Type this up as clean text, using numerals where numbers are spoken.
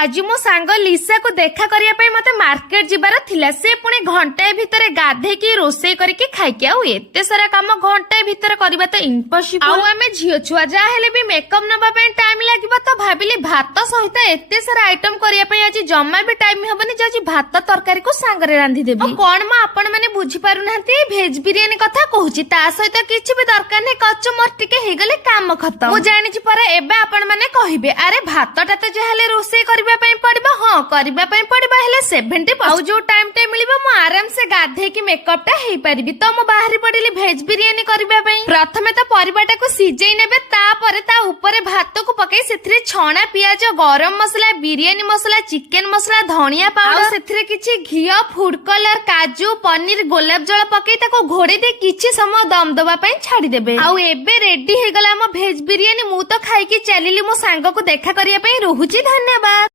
आज मो सांग लिसा को देखा करिया पे मते मार्केट जिबार थिला। से पुणे घंटाए भितर गाधे की रोषेई करके खाइके आउ एते सारा काम घंटाए भितर करबा तो इम्पॉसिबल। आउ आमे झियो छुआ जा हेले भी मेकअप नबा पे टाइम लागिबो तो भाबिली भात सहित एते सारा आइटम करिया पे आज जम्मा भी टाइम हेबनी जे आज भात तरकारी को सांगरे रांधी देबी। कोन मा आपण माने बुझी पारु नाहंती भेज बिरयानी कथा कहूची ता सहित किछि भी दरकार नै कच्च मोर टिके हे गले काम खत्म। मु जानि छि पर एबे आपण माने कहिबे अरे भातटा तो जहाले रोषेई करबा पई पड़बा। हां करबा पई पड़बा हेले 70% आउ जो टाइम टे मिलिबो मु आराम से गाधे की मेकअप टा हेई परिबी। तो मु बाहरी पडिली भेज बिरयानी करबा पई। प्रथमे तो परिबाटा को सिजेई नेबे तापरे ता ऊपर भात को पकई सेथरे छणा पियाज गरम मसला बिरयानी मसला चिकन मसला धनिया पाउडर सेथरे किछि घियो फूड कलर काजू पनीर गोलाप जल पकई ताको घोड़े दे किछि समय दम दबा पई छाडी देबे। आउ एबे रेडी हे गला हम भेज बिरयानी। मु तो खाई की चलिली मो सांग को देखा करिया पई। रहुची धन्यवाद।